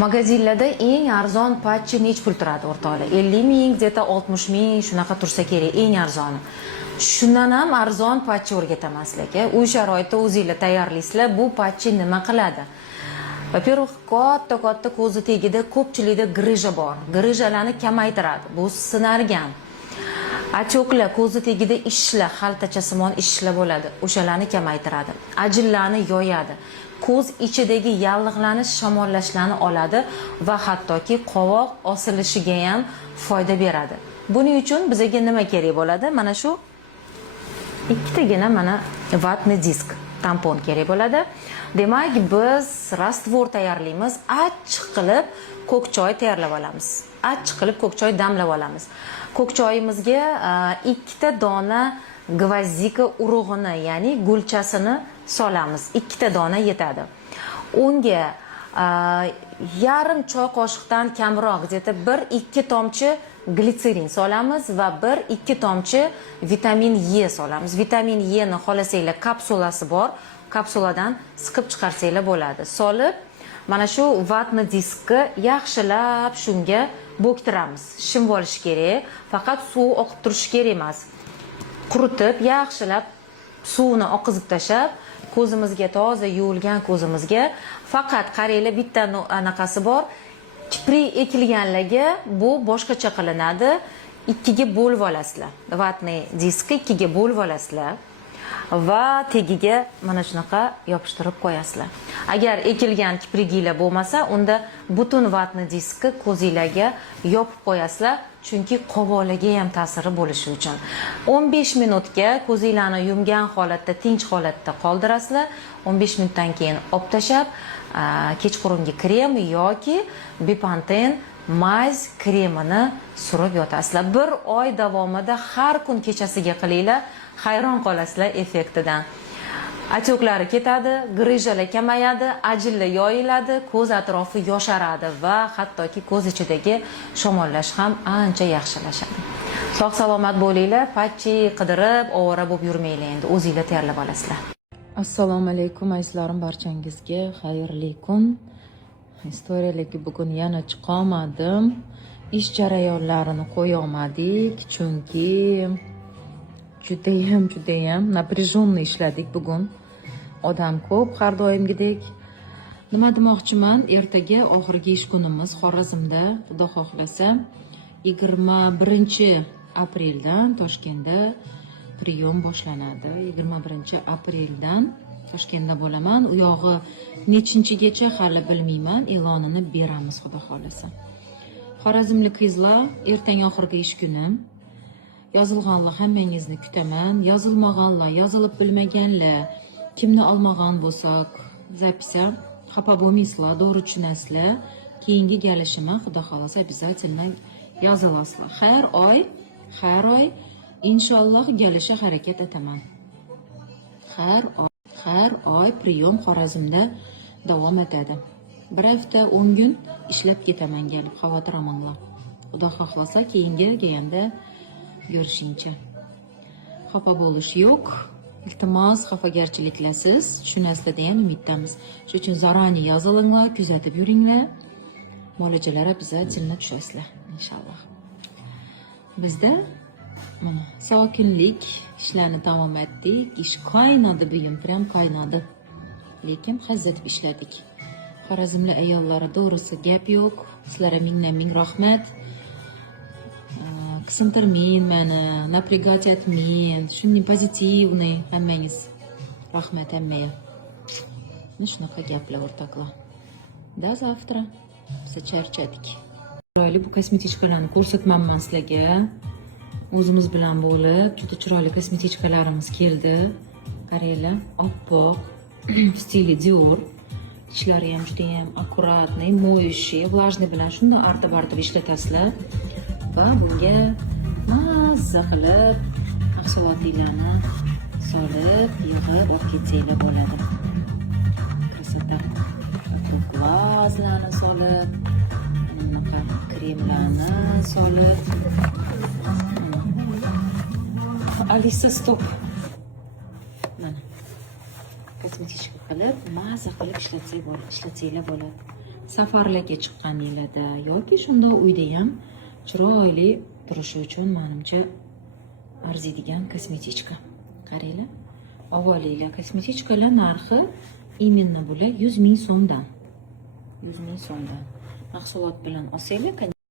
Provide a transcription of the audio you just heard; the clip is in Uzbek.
Magazinlarda eng arzon patchi nech pul turadi o'rtoqlar? 50 ming, zeta 60 ming shunaqa tursa kerak, eng arzoni. Shundan ham arzon patchi o'rgataman sizlarga. Uy sharoitida o'zingizlar tayyorlaysizlar, bu patchi nima qiladi? Во-первых, katta ko'zi tagida ko'pchilikda grija bor. Grijalarni kamaytiradi. Bu sinargan. Achoklar ko'zi tagida ishlar, xaltachasimon ishlar bo'ladi. O'shalarni kamaytiradi. Ajinlarni yoyadi. Ko'z ichidagi yallig'larni, shamollashlarni oladi va hattoki qovoq osilishiga ham foyda beradi. Buning uchun bizga nima kerak bo'ladi? Mana shu ikkitagina mana vatni disk, tampon kerak bo'ladi. Demak, biz rastvor tayyorlaymiz. Achchiq qilib ko'k choy tayyorlab olamiz. Achchiq qilib ko'k choy damlab olamiz. Ko'k choyimizga ikkita dona gvazdika urug'ini, ya'ni gulchasini solamiz. Ikkita dona yetadi. Unga yarim choy qoshiqdan kamroq, zeta 1-2 tomchi glitserin solamiz va 1-2 tomchi vitamin E solamiz. Vitamin E ni xohlasanglar kapsulasi bor, kapsuladan siqib chiqarsanglar bo'ladi. Solib, mana shu vatni diskni yaxshilab shunga bo'ktiramiz. Shimib olish kerak, faqat suv oqib turishi kerak emas. Quritib, yaxshilab suvni oqizib tashab, ko'zimizga toza yuvilgan ko'zimizga faqat qaranglar, bitta anaqasi bor. Kiprik ekilganlarga bu boshqacha qilinadi. Ikkiga bo'lib olasizlar. Vatni diskni ikkiga bo'lib olasizlar va tagiga mana shunaqa yopishtirib qo'yasizlar. Agar ekilgan kipriginglar bo'lmasa, unda butun vatni diskni ko'zinglarga yopib qo'yasizlar, chunki qovoqlarga ham ta'siri bo'lishi uchun. 15 minutga ko'zinglarni yumgan holatda, tinch holatda qoldirasizlar. 15 minutdan keyin olib tashab, kechqurungi krem yoki Bepanthen maz kremini surib yotasizlar. 1 oy davomida har kun kechasiga qilinglar, hayron qolasizlar effektidan. Achoklari ketadi, grijalar kamayadi, ajinlar yoyiladi, ko'z atrofi yosharadi va hattoki ko'z ichidagi shamollash ham ancha yaxshilashadi. Sog' salomat bo'linglar, patchi qidirib, ovora bo'lib yurmanglar, endi o'zingizlar tayyorlab olasizlar. Assalomu alaykum azizlarim, barchangizga xayrli kun. Historiyalarga bugun yana chiqolmadim. Ish jarayonlarini qo'ya olmadik, chunki judayam напряженный ishladik bugun. Odam ko'p, har doimgidek. Nima demoqchiman? Ertaga oxirgi ish kunimiz Xorazmda, Xudo xohlasa, 21 apreldan Toshkentda priyom boshlanadi. 21 apreldan Toshkentda bo'laman. U yog'i nechinchigacha hali bilmayman, e'lonini beramiz Xudo xohlasa. Xorazmlik qizlar, ertaga oxirgi ish kunim. Yozilganlar hammangizni kutaman. Yozilmaganlar, yozilib bilmaganlar, kimni olmagan bo'lsak, zapisa xafa bo'lmaysizlar, to'g'ri tushunasizlar. Keyingi galishima Xudo xolasa обязательно yozilasizlar. Har oy inshaalloh galisha harakat etaman. Har oy priyom Xorazmda davom etadi. Bir hafta 10 kun ishlab ketaman, gelib xavotir olmanglar. Xudo xohlasa keyingi kelganda görüşünce. Xafa bo'lish yo'q. Iltimos, xafagarchiliklarsiz, tushunasizlar degan umiddamiz. Shuning uchun zarani yozilinglar, kuzatib yuringlar. Muolajalar обязательно tushasizlar, inshaalloh. Bizda mana sokinlik, ishlarni tamom etdik. Ish qaynadi, buyum prям qaynadi. Lekin hazzatib ishladik. Xorazmli ayollari, to'g'risi gap yo'q. Sizlarga ming rahmat. Qisintırmayın meni, напрягать etmeyin. Shunday pozitivniy hammangiz. Rahmat hammaga. Shunaqa gaplar o'rtoqlar. До завтра. Biz charchadik. Chiroyli bu kosmetichkalarni ko'rsatmanman sizlarga. O'zimiz bilan bo'lib, juda chiroyli kosmetichkalarimiz keldi. Qaranglar, oppoq, stili Dior. Ishlari ham juda ham akkuratniy, mo'yishi, влажный bilan shunday artib ishlatasizlar. Va bunga mazza qilib mahsulotlarni solib, yig'ib olib ketsanglar bo'ladi. Krasota. Glazlarni solib, bunaqa kremlarni solib. Alisa stop. Mana kosmetichka qilib, mazza qilib ishlatsanglar bo'ladi. safarlarga chiqqaninglarda yoki shundoq uyda ham chiroyli turishi uchun menimcha arziydigan kosmetichka. Qaranglar. Avvaliga kosmetichkalar narxi именно bular 100 ming so'mdan. 100 ming so'mdan. Mahsulot bilan olsanglar